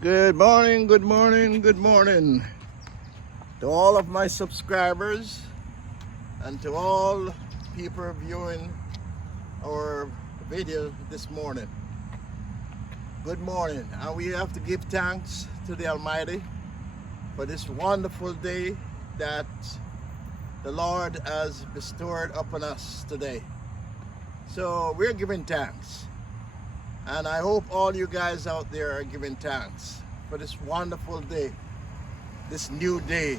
Good morning, good morning, good morning to all of my subscribers and to all people viewing our video this morning. Good morning, and we have to give thanks to the Almighty for this wonderful day that the Lord has bestowed upon us today. So we're giving thanks. And I hope all you guys out there are giving thanks for this wonderful day, this new day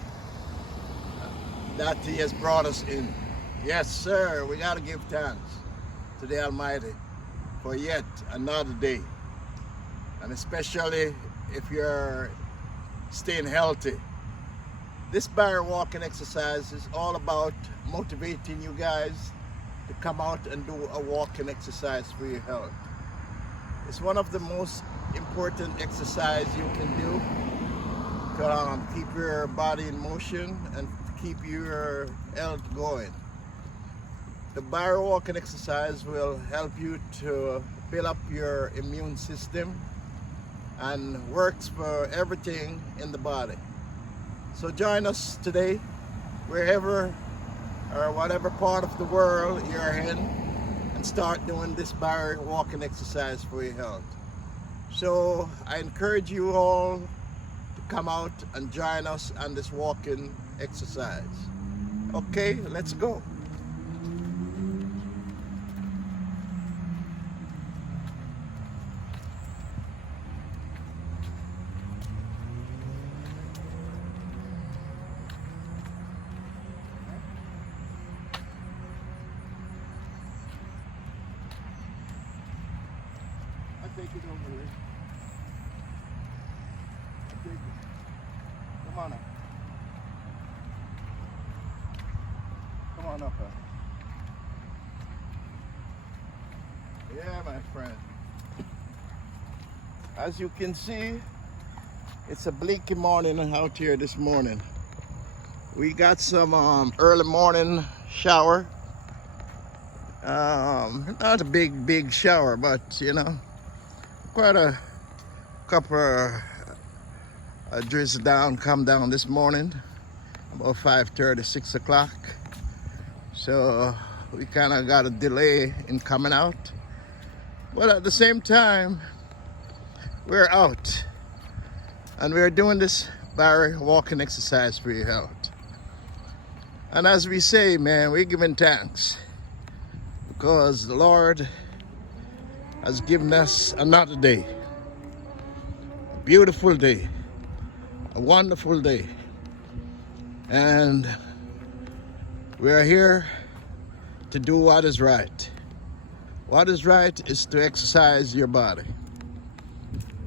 that He has brought us in. Yes, sir, we got to give thanks to the Almighty for yet another day. And especially if you're staying healthy. This barrier walking exercise is all about motivating you guys to come out and do a walking exercise for your health. It's one of the most important exercise you can do to keep your body in motion and keep your health going. The barrier walking exercise will help you to build up your immune system and works for everything in the body. So join us today, wherever or whatever part of the world you're in, and start doing this barrier walking exercise for your health. So I encourage you all to come out and join us on this walking exercise. Okay, let's go. Take it over there. Take it. Come on up. Come on up. Yeah, my friend. As you can see, it's a bleaky morning out here this morning. We got some early morning shower. Not a big shower, but you know, quite a couple drizzle down, come down this morning, about 5:30, 6 o'clock. So we kind of got a delay in coming out. But at the same time, we're out. And we're doing this barrier walking exercise for your health. And as we say, man, we're giving thanks. Because the Lord has given us another day, a beautiful day, a wonderful day, and we are here to do what is right. What is right is to exercise your body.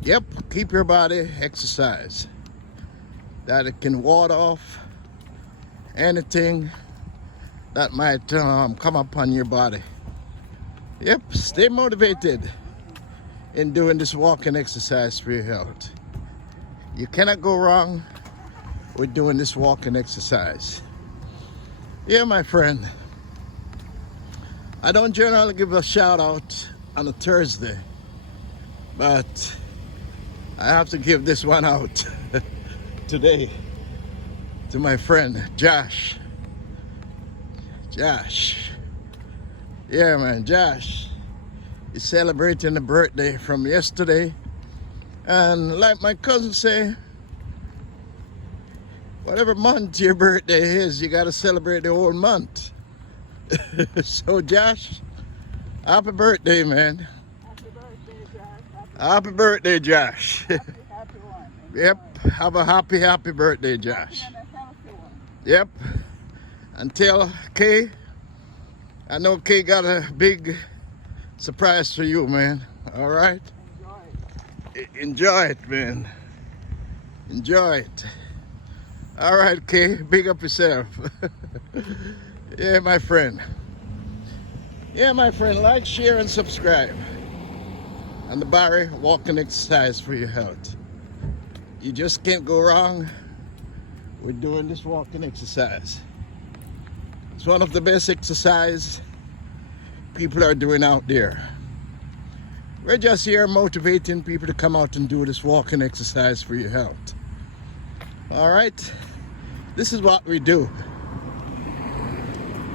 Yep, keep your body exercise, that it can ward off anything that might come upon your body. Yep, stay motivated in doing this walking exercise for your health. You cannot go wrong with doing this walking exercise. Yeah, my friend. I don't generally give a shout out on a Thursday, but I have to give this one out today to my friend Josh. Yeah, man, Josh is celebrating a birthday from yesterday. And like my cousin say, whatever month your birthday is, you got to celebrate the whole month. So, Josh, happy birthday, man. Happy birthday, Josh. Happy birthday, Josh. Happy one. Yep, have a happy birthday, Josh. And a healthy one. Yep. And tell Kay, I know Kay got a big surprise for you, man. All right? Enjoy it, man. Enjoy it. All right, Kay, big up yourself. Yeah, my friend. Yeah, my friend, like, share, and subscribe on the barrier walking exercise for your health. You just can't go wrong with doing this walking exercise. It's one of the best exercise people are doing out there. We're just here motivating people to come out and do this walking exercise for your health. All right? This is what we do.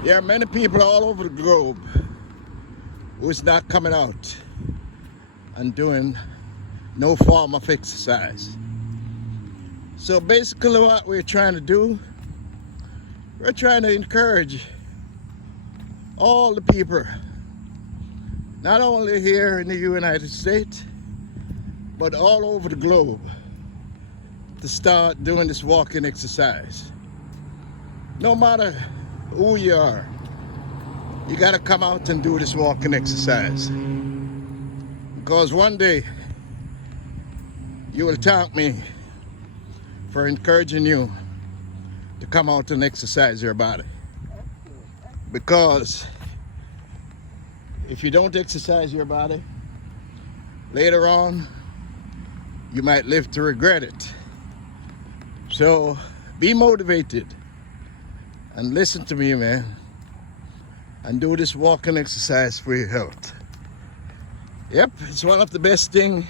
There are many people all over the globe who is not coming out and doing no form of exercise. So basically what we're trying to do, we're trying to encourage all the people, not only here in the United States, but all over the globe, to start doing this walking exercise. No matter who you are, you gotta come out and do this walking exercise. Because one day, you will thank me for encouraging you to come out and exercise your body. Because if you don't exercise your body, later on, you might live to regret it. So be motivated and listen to me, man, and do this walking exercise for your health. Yep, it's one of the best things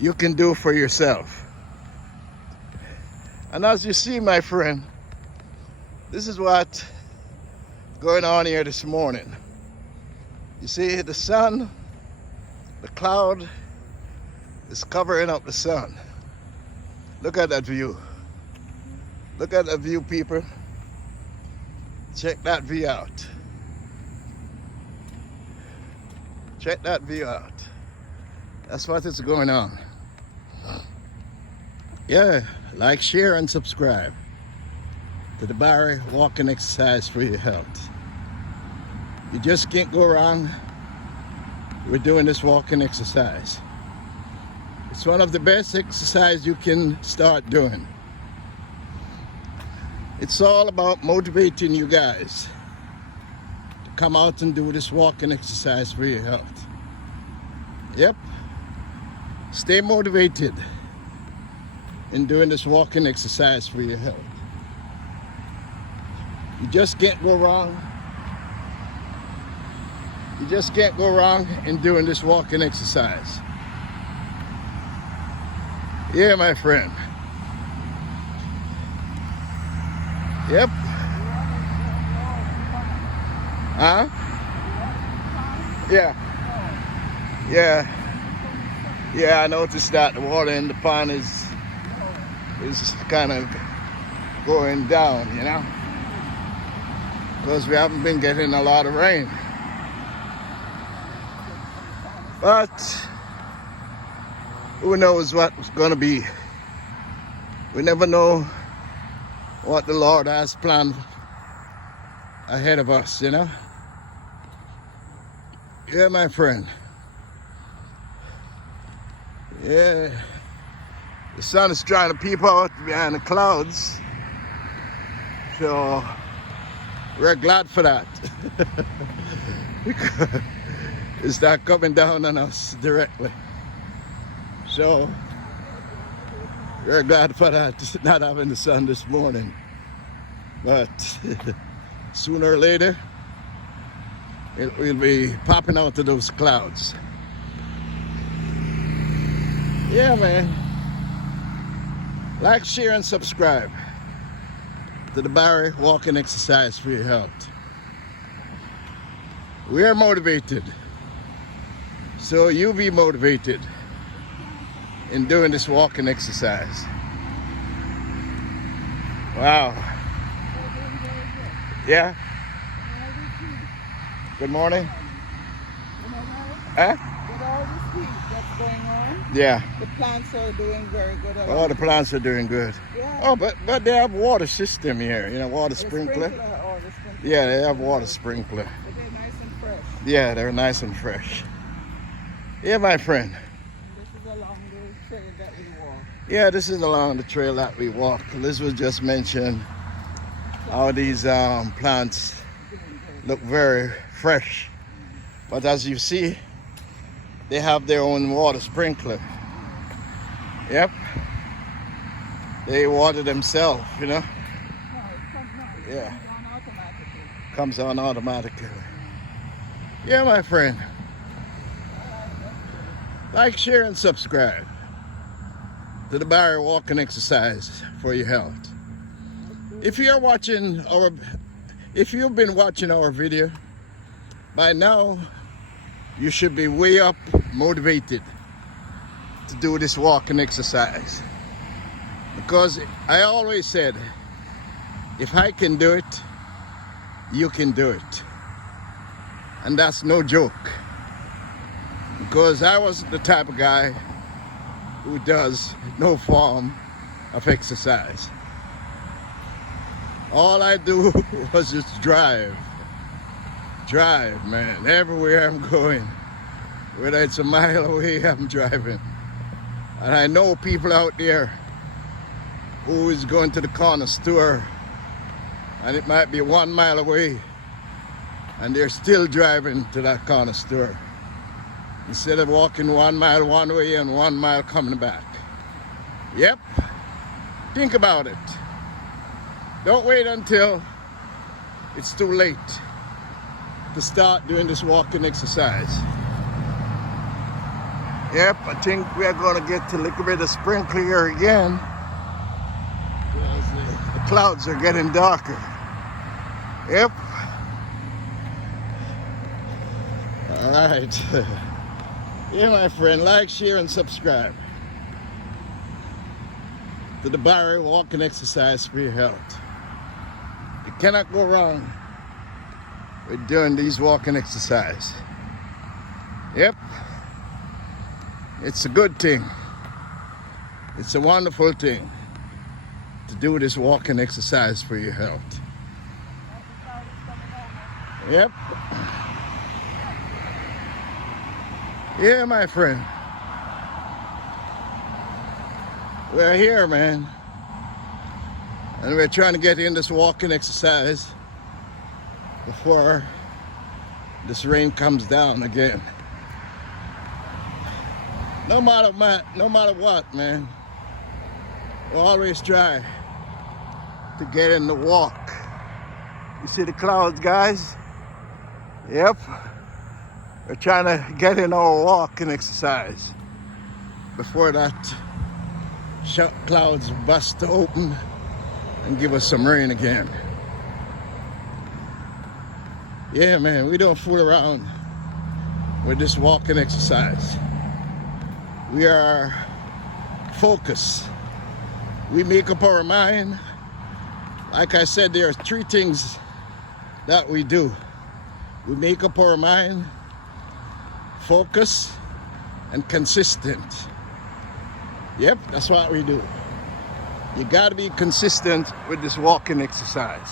you can do for yourself. And as you see, my friend, this is what's going on here this morning. You see the sun, the cloud is covering up the sun. Look at that view. Look at that view, people. Check that view out. Check that view out. That's what is going on. Yeah, like, share, and subscribe to the Barry Walking Exercise for your health. You just can't go wrong with doing this walking exercise. It's one of the best exercises you can start doing. It's all about motivating you guys to come out and do this walking exercise for your health. Yep. Stay motivated in doing this walking exercise for your health. You just can't go wrong. You just can't go wrong in doing this walking exercise. Yeah, my friend. Yep. Huh? Yeah. Yeah, I noticed that the water in the pond is kind of going down, you know, because we haven't been getting a lot of rain. But who knows what's going to be. We never know what the Lord has planned ahead of us, you know. Yeah, my friend. Yeah. The sun is trying to peep out behind the clouds. So we're glad for that. Because it's not coming down on us directly. So we're glad for that, not having the sun this morning. But sooner or later, it will be popping out of those clouds. Yeah, man. Like, share, and subscribe to the Barry Walking Exercise for your health. We are motivated, so you be motivated in doing this walking exercise. Wow. Yeah. Good morning. Huh? With all this heat that's going on, Yeah. the plants are doing very good. Oh, the plants are doing good. Yeah. Oh, but they have water system here, you know, water sprinkler. The sprinkler. Yeah, they have water sprinkler. But they're nice and fresh. Yeah, they're nice and fresh. Yeah, my friend. This is along the trail that we walk. Yeah, this is along the trail that we walk. Liz was just mentioned how these plants look very fresh. But as you see, they have their own water sprinkler. Yep. They water themselves, you know. Yeah. Comes on automatically. Yeah, my friend. Like, share, and subscribe to the Barry Walking Exercise for your health. If you've been watching our video, by now you should be way up motivated to do this walking exercise. Because I always said, if I can do it, you can do it. And that's no joke. Because I wasn't the type of guy who does no form of exercise. All I do was just drive. Drive, man, everywhere I'm going. Whether it's a mile away, I'm driving. And I know people out there who is going to the corner store and it might be 1 mile away and they're still driving to that corner store instead of walking 1 mile one way and 1 mile coming back. Yep, think about it. Don't wait until it's too late to start doing this walking exercise. Yep, I think we're gonna get a little bit of sprinkle here again because the clouds are getting darker. Yep. All right. Yeah, my friend, like, share, and subscribe to the Barry Walking Exercise for your health. You cannot go wrong with doing these walking exercise. Yep. It's a good thing. It's a wonderful thing to do this walking exercise for your health. Yep. Yeah, my friend. We're here, man. And we're trying to get in this walking exercise before this rain comes down again. No matter what, man, we'll always try to get in the walk. You see the clouds, guys? Yep. We're trying to get in our walking exercise before that clouds bust open and give us some rain again. Yeah, man, we don't fool around with this walking exercise. We are focused. We make up our mind. Like I said, there are 3 things that we do. We make up our mind, focus, and consistent. Yep, that's what we do. You gotta be consistent with this walking exercise.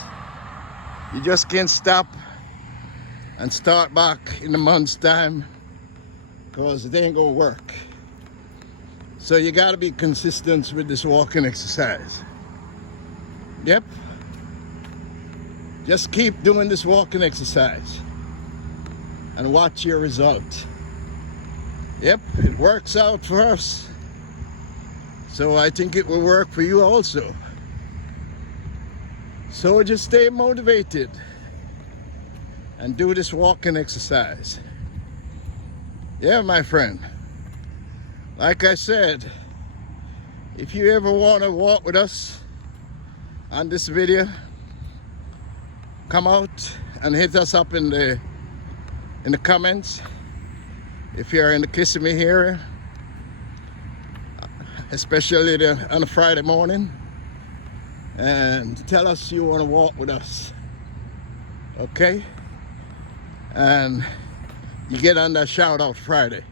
You just can't stop and start back in a month's time because it ain't gonna work. So you gotta be consistent with this walking exercise. Yep. Just keep doing this walking exercise and watch your result. Yep, it works out for us. So I think it will work for you also. So just stay motivated and do this walking exercise. Yeah, my friend. Like I said, if you ever want to walk with us on this video, come out and hit us up in the comments. If you're in the Kissimmee area, especially on a Friday morning, and tell us you want to walk with us. Okay? And you get on that shout out Friday,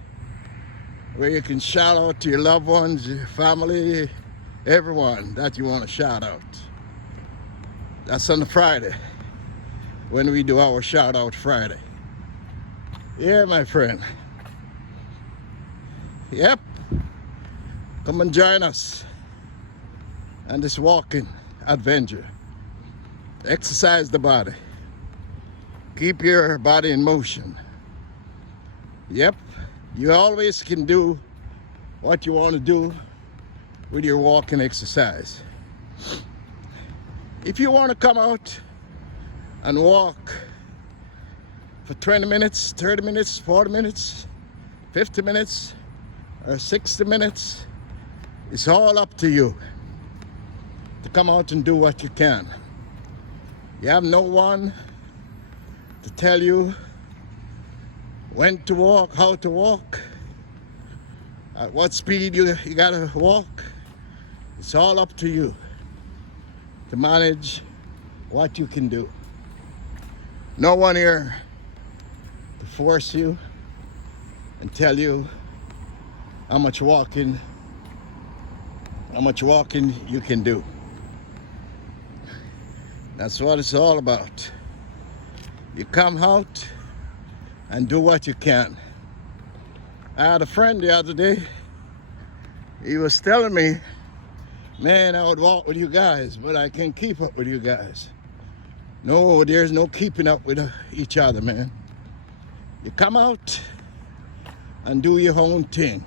where you can shout out to your loved ones, your family, everyone that you want to shout out. That's on the Friday when we do our shout out Friday. Yeah, my friend. Yep. Come and join us on this walking adventure. Exercise the body. Keep your body in motion. Yep. You always can do what you want to do with your walking exercise. If you want to come out and walk for 20 minutes, 30 minutes, 40 minutes, 50 minutes, or 60 minutes, it's all up to you to come out and do what you can. You have no one to tell you when to walk, how to walk, at what speed you gotta walk. It's all up to you to manage what you can do. No one here to force you and tell you how much walking you can do. That's what it's all about. You come out and do what you can. I had a friend the other day. He was telling me, man, I would walk with you guys, but I can't keep up with you guys. No, there's no keeping up with each other, man. You come out and do your own thing.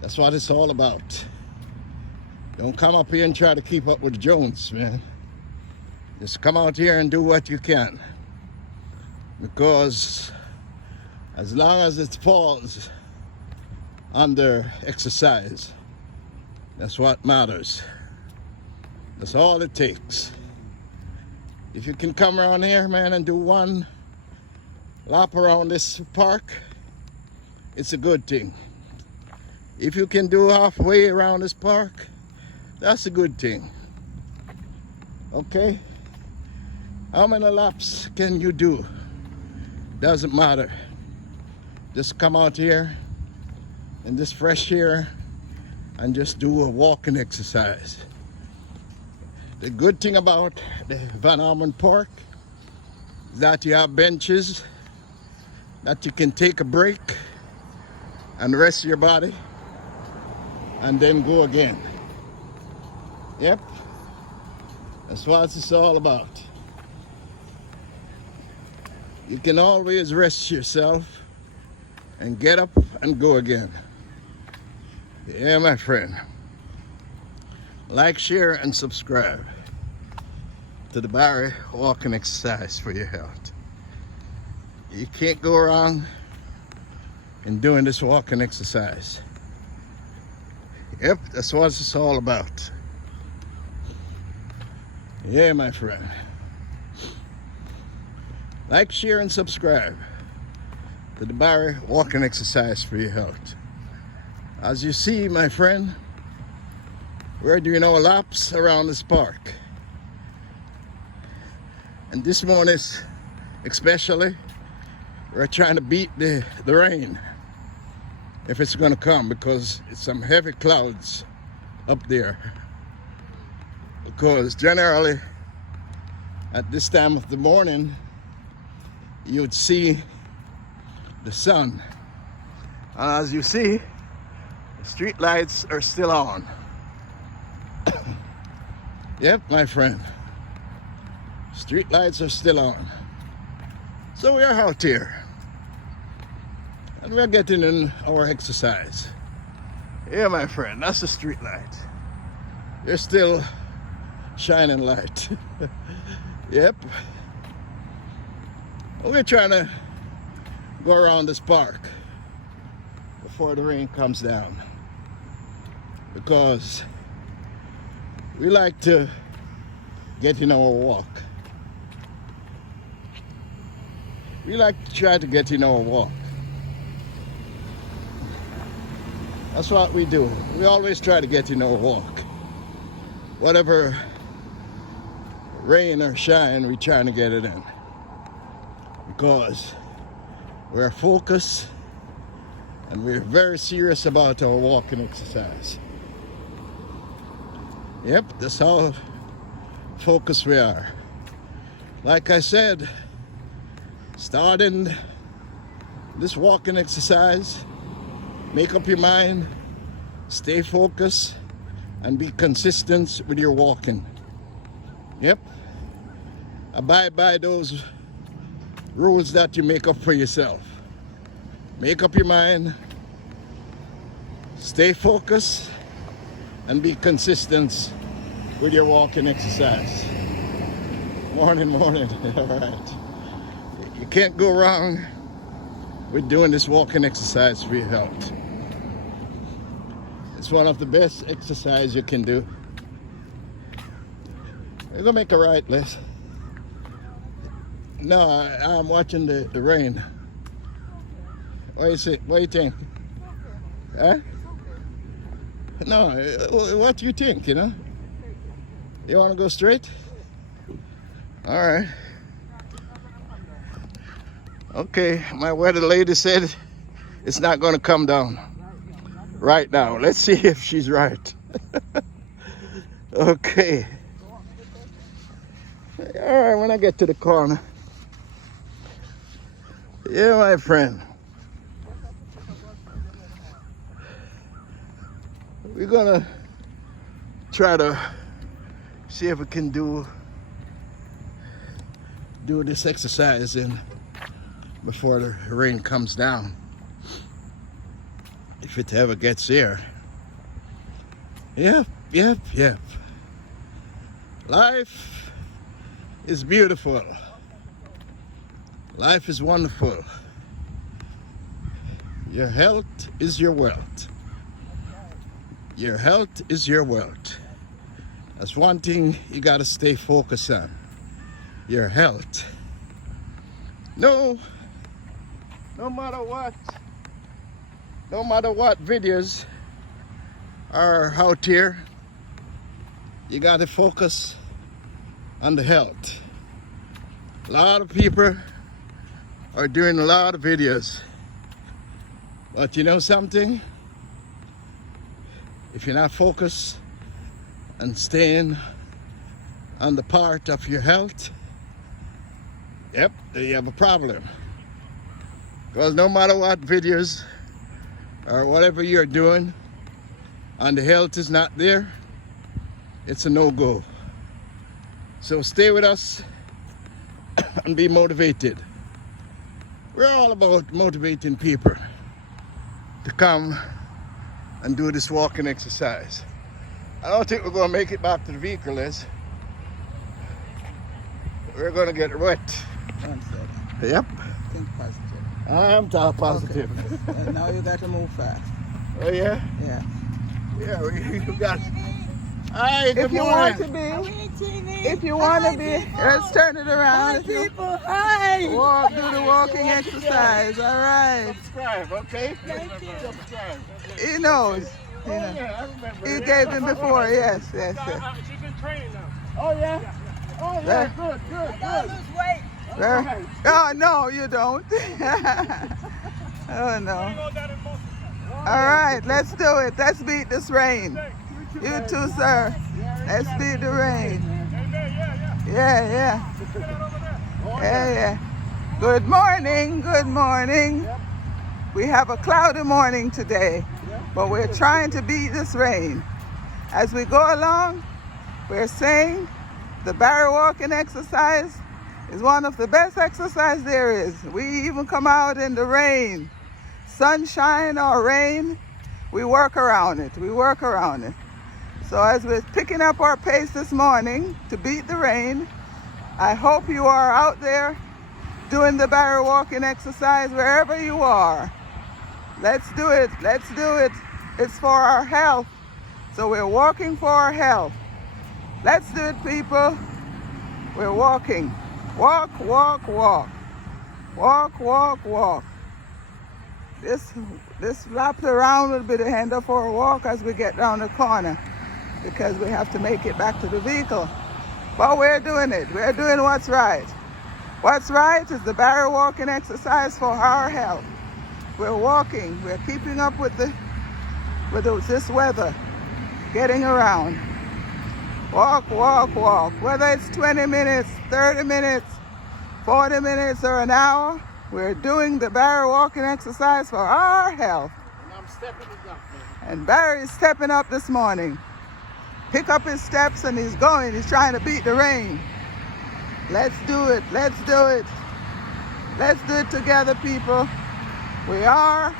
That's what it's all about. Don't come up here and try to keep up with Jones, man. Just come out here and do what you can. Because as long as it falls under exercise, that's what matters. That's all it takes. If you can come around here, man, and do one lap around this park, it's a good thing. If you can do halfway around this park, that's a good thing. Okay? How many laps can you do? Doesn't matter. Just come out here in this fresh air and just do a walking exercise. The good thing about the Van Orman Park is that you have benches that you can take a break and rest your body and then go again. Yep, that's what it's all about. You can always rest yourself and get up and go again. Yeah, my friend. Like, share, and subscribe to the Barry Walking Exercise for your health. You can't go wrong in doing this walking exercise. Yep, that's what it's all about. Yeah, my friend. Like, share, and subscribe to the Barry Walking Exercise for your health. As you see, my friend, we're doing our laps around this park. And this morning, especially, we're trying to beat the rain, if it's gonna come, because it's some heavy clouds up there. Because generally, at this time of the morning, you'd see the sun. And as you see, the street lights are still on. Yep, my friend. Street lights are still on. So we are out here. And we're getting in our exercise. Yeah, my friend, that's the street light. There's still shining light. Yep. We're trying to go around this park before the rain comes down, because we like to get in our walk. We like to try to get in our walk. That's what we do. We always try to get in our walk. Whatever rain or shine, we're trying to get it in. Because we're focused and we're very serious about our walking exercise. Yep, that's how focused we are. Like I said, starting this walking exercise, make up your mind, stay focused, and be consistent with your walking. Yep, abide by those rules that you make up for yourself. Make up your mind, stay focused, and be consistent with your walking exercise. Morning, morning. All right. You can't go wrong with doing this walking exercise for your health. It's one of the best exercise you can do. We're gonna make a right, Les. No, I'm watching the rain. What do you think? Huh? No, what do you think, you know? You wanna go straight? All right. Okay, my weather lady said it's not gonna come down right now. Let's see if she's right. Okay. All right, when I get to the corner. Yeah, my friend. We're gonna try to see if we can do this exercise before the rain comes down. If it ever gets here. Yep. Life is beautiful. Life is wonderful. Your health is your wealth. Your health is your wealth. That's one thing you gotta stay focused on. Your health. No matter what videos are out here, you gotta focus on the health. A lot of people are doing a lot of videos, but you know something? If you're not focused and staying on the part of your health, yep, you have a problem. Because no matter what videos or whatever you're doing, and the health is not there, it's a no-go. So stay with us and be motivated. We're all about motivating people to come and do this walking exercise. I don't think we're going to make it back to the vehicle, Liz. We're going to get wet. One second. Yep. Think positive. I'm top positive. Okay. And now you got to move fast. Oh, yeah? Yeah. Yeah, we got... Hi, good If you morning. want to be, if you want to be, let's turn it around. Hi, people. Hi. Walk, do the walking exercise. All right. Subscribe, okay? Thank you. Subscribe. He knows. Oh, yeah, I remember. He gave him before. Yes. She's been training now. Oh, yeah? Oh, yeah, good. I lose weight. There. Oh no, you don't. Oh no. All right, let's do it. Let's beat this rain. You too, sir. Let's beat the rain. Yeah. Good morning. Good morning. We have a cloudy morning today, but we're trying to beat this rain. As we go along, we're saying the barrel walking exercise is one of the best exercise there is. We even come out in the rain, sunshine or rain, we work around it. So as we're picking up our pace this morning to beat the rain, I hope you are out there doing the barrel walking exercise wherever you are. Let's do it. It's for our health. So we're walking for our health. Let's do it, people. We're walking. Walk. This lap around will be the end of our walk as we get down the corner, because we have to make it back to the vehicle. But we're doing it. We're doing what's right. What's right is the barrel walking exercise for our health. We're walking. We're keeping up with this weather, getting around. Walk. Whether it's 20 minutes, 30 minutes, 40 minutes, or an hour, we're doing the barrel walking exercise for our health. And I'm stepping it up, man. And Barry's stepping up this morning. Pick up his steps and he's going. He's trying to beat the rain. Let's do it. Let's do it together, people. We are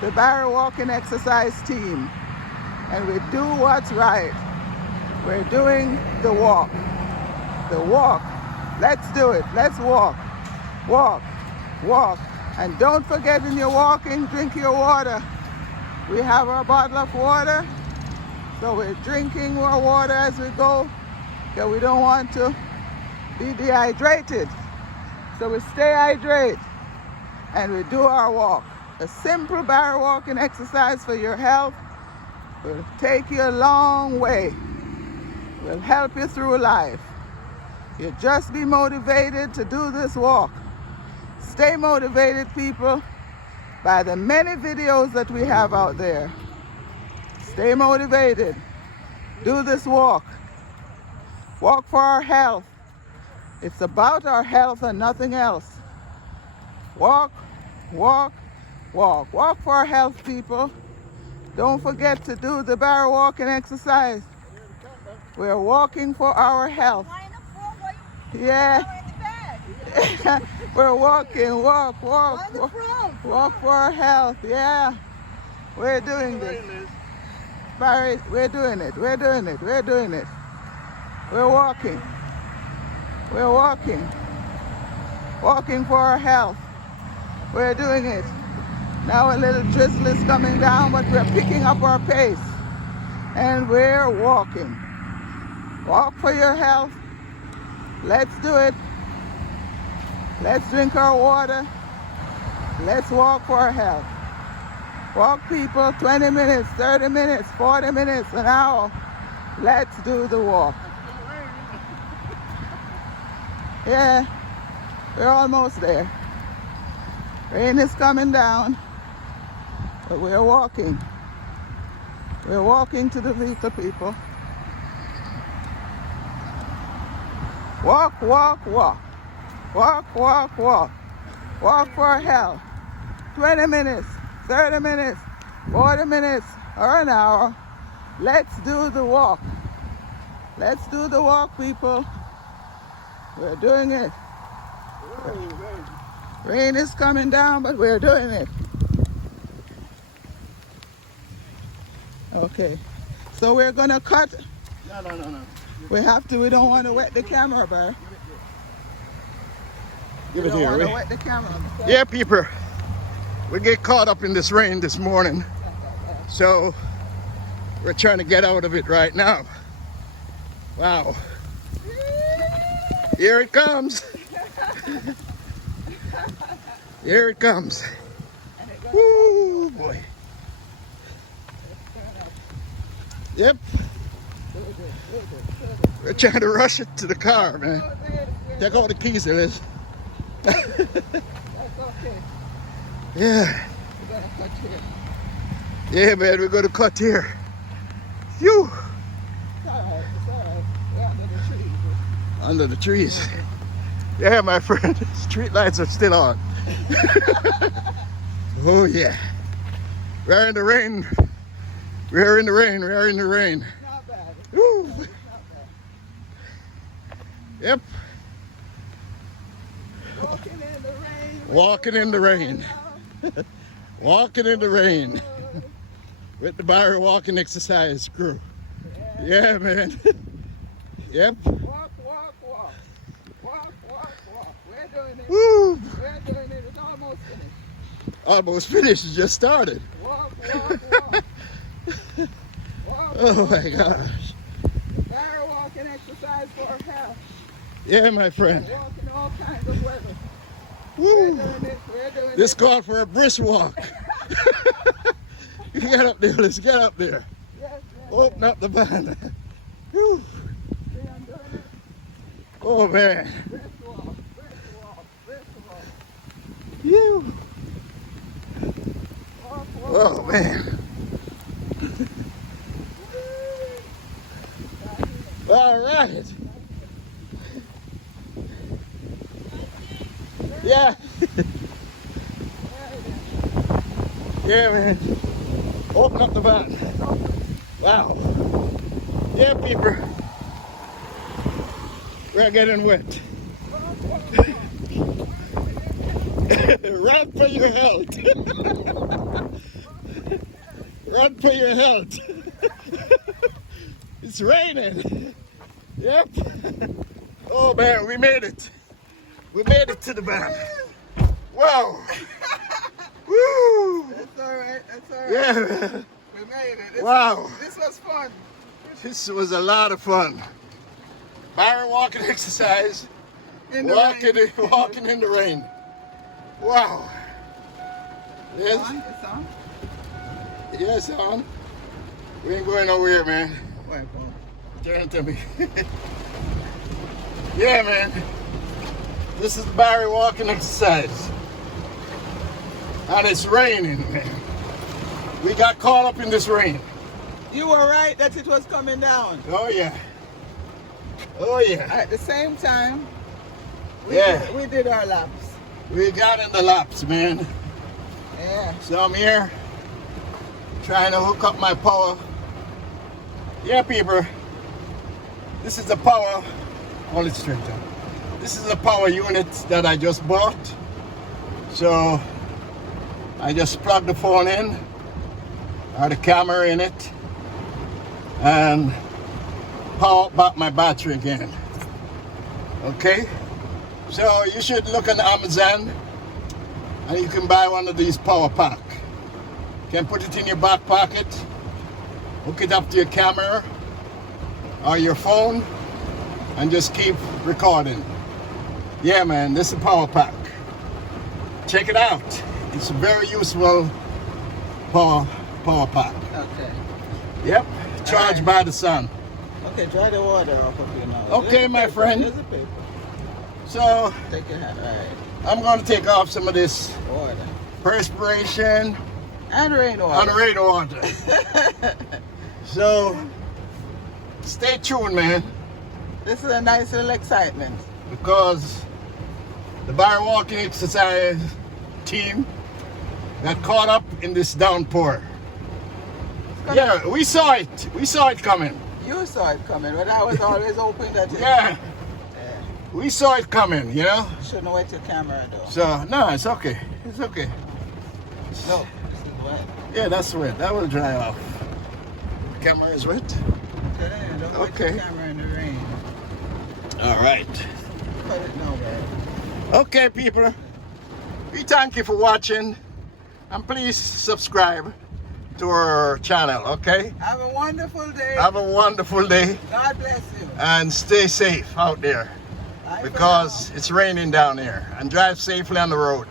the barrel walking exercise team, and we do what's right. We're doing the walk. Let's do it. Let's walk. And don't forget, when you're walking, drink your water. We have our bottle of water, so we're drinking more water as we go, because we don't want to be dehydrated. So we stay hydrated and we do our walk. A simple barrel walking exercise for your health will take you a long way, will help you through life. You just be motivated to do this walk. Stay motivated, people, by the many videos that we have out there. Stay motivated. Do this walk. Walk for our health. It's about our health and nothing else. Walk, walk, walk. Walk for our health, people. Don't forget to do the barrel walking exercise. We're walking for our health. Yeah. We're walking, walk. Walk for our health, yeah. We're doing this. Barry, we're doing it. We're walking. We're walking. Walking for our health. We're doing it. Now a little drizzle is coming down, but we're picking up our pace. And we're walking. Walk for your health. Let's do it. Let's drink our water. Let's walk for our health. Walk, people, 20 minutes, 30 minutes, 40 minutes, an hour. Let's do the walk. Yeah, we're almost there. Rain is coming down, but we're walking. We're walking to the vehicle, people. Walk, walk, walk. Walk, walk, walk. Walk for our health. 20 minutes, 30 minutes, 40 minutes, or an hour. Let's do the walk. Let's do the walk, people. We're doing it. Rain is coming down, but we're doing it. Okay. So we're gonna cut. No. We have to, we don't want to wet the camera, Bear. Give We it don't here, want to right? wet the camera. Yeah, people. We get caught up in this rain this morning. So we're trying to get out of it right now. Wow. Here it comes. Here it comes. Woo, boy. Yep. We're trying to rush it to the car, man. Take all the keys there is. That's okay. Yeah. We're gonna cut here. Yeah, man, we're going to cut here. Phew. It's all right. We're under the trees. Under the trees. Yeah, my friend. Street lights are still on. Oh, yeah. We're in the rain. We're in the rain. We're in the rain. Not bad. Woo. Not bad. Yep. Walking in the rain. Walking in the rain. Walking in the rain. With the Barry walking exercise crew. Yeah, man. Yep. Walk, walk, walk. Walk, walk, walk. We're doing it. Woo. We're doing it. It's almost finished. Almost finished. It just started. Walk, walk, walk. Walk, Oh walk, my walk. gosh. Barrel walking exercise for our health. Yeah, my friend. Walk in all kinds of weather. We're Woo. doing it. We're doing This it. called for a brisk walk. Get up there. Let's get up there. Yes, yes. Open up the van. Whew. See, I'm doing it. Oh, man. Brisk walk, brisk walk, brisk walk. Phew. Walk, walk, Oh, walk. man. All right. Yeah. Yeah, man. Open up the van. Wow. Yeah, people. We're getting wet. Run for your health. Run for your health. It's raining. Yep. Oh man, we made it. We made it to the van. Wow. Woo. all right. That's all right. Yeah. We made it. Wow. This was fun. This was a lot of fun. Byron walking exercise. In the rain. Walking in the rain. Wow. Yes. On, it's on. Yes, on. We ain't going nowhere, man. Wait, Paul. Turn to me. Yeah, man. This is the Barry walking exercise. And it's raining, man. We got caught up in this rain. You were right that it was coming down. Oh, yeah. Oh, yeah. At the same time, Yeah. we did our laps. We got in the laps, man. Yeah. So I'm here trying to hook up my power. Yeah, people. This is the power. Hold it straight down. This is the power unit that I just bought. So I just plug the phone in, or the camera in it, and power back my battery again. Okay? So you should look on Amazon and you can buy one of these power pack. You can put it in your back pocket, hook it up to your camera or your phone, and just keep recording. Yeah, man, this is a power pack. Check it out. It's a very useful power pack. Okay. Yep, charged by the sun. Okay, dry the water off of you now. Okay, There's the my paper, friend. There's the paper. So Take your hand. All right. I'm going to take off some of this Water. perspiration And rain water. and rain water. So stay tuned, man, This is a nice little excitement. because the Bar Walking Exercise team got caught up in this downpour. Yeah, we saw it. We saw it coming. You saw it coming, but I was always hoping that it Yeah, we saw it coming, you know? shouldn't wet your camera though. So, no, it's okay. It's okay. No, this is wet. Yeah, that's wet. That will dry off. The camera is wet. Okay, don't wet Okay. your camera in the rain. All right. Put it nowhere. Okay, people. We thank you for watching. And please subscribe to our channel, okay? Have a wonderful day. Have a wonderful day God bless you. and stay safe out there Bye for because it's raining down here. And drive safely on the road.